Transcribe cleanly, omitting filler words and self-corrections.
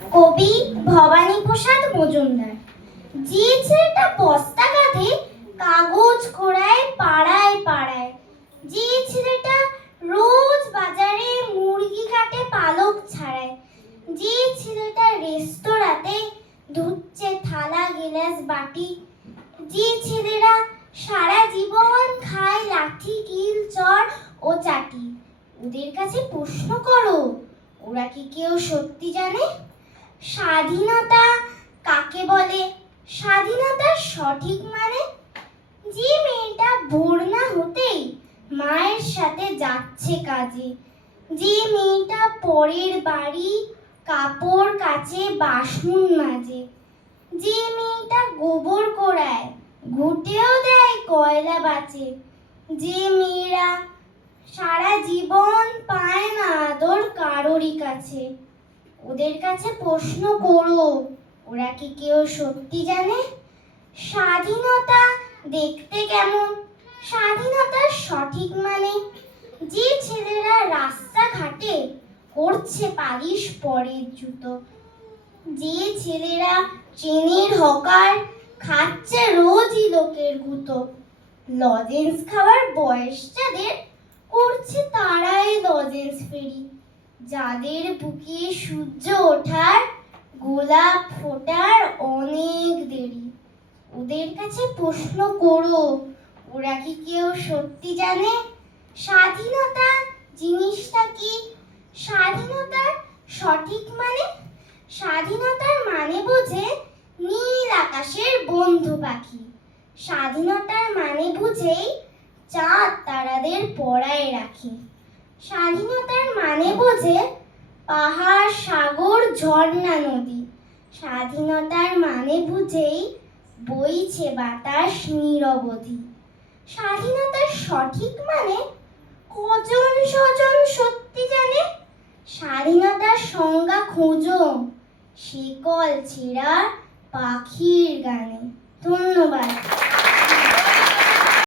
কবি ভবানীপ্রসাদ মজুমদার। যে ছেলেটা বস্তা কাঁধে কাগজ কোড়ায় পাড়ায় পাড়ায়, যে ছেলেটা রোজ বাজারে মুরগি কাটে পালক ছাড়ায়, যে ছেলেটা রেস্তোরাঁতে ধুচ্ছে থালা গিলাস বাটি, যে ছেলেরা সারা জীবন খায় লাঠি কিল চড় ও চাটি, ওদের কাছে প্রশ্ন করো, ওরা কি কেউ সত্যি জানে? স্বাধীনতা কাকে বলে? স্বাধীনতার সঠিক মানে? যে মেয়েটা ভোর না হতেই মায়ের সাথে যাচ্ছে কাজে, যে মেয়েটা পরের বাড়ি কাপড় কাচে বাসন মাজে, যে মেয়েটা গোবর কোড়ায় ঘুটেও দেয় কয়লা বাঁচে, যে মেয়েরা সারা জীবন পায় না আদর কারোরই কাছে, ওদের কাছে প্রশ্ন করো, ওরা কি কেউ সত্যি জানে? স্বাধীনতা দেখতে কেমন? স্বাধীনতার সঠিক মানে? যে ছেলেরা রাস্তাঘাটে করছে পালিশ পরের জুতো, যে ছেলেরা ট্রেনের হকার খাচ্ছে রোজই লোকের গুঁতো, লজেন্স খাওয়ার বয়স যাদের করছে তারাই লজেন্স ফেরি, যাদের বুকে সূর্য ওঠার গোলাপ ফোটার অনেক দেরি, ওদের কাছে প্রশ্ন করো, ওরা কি কেউ সত্যি জানে? স্বাধীনতা জিনিসটা কি? স্বাধীনতার সঠিক মানে? স্বাধীনতার মানে বুঝে নীল আকাশের বন্ধু পাখি, স্বাধীনতার মানে বুঝেই চাঁদ তারাদের পড়ায় রাখি, স্বাধীনতার মানে বোঝে পাহাড় সাগর ঝর্ণা নদী, স্বাধীনতার মানে বুঝেই বইছে বাতাস নিরবধি। স্বাধীনতার সঠিক মানে কজন স্বজন সত্যি জানে? স্বাধীনতার সংজ্ঞা খোঁজো শিকল ছেঁড়া পাখির গানে। ধন্যবাদ।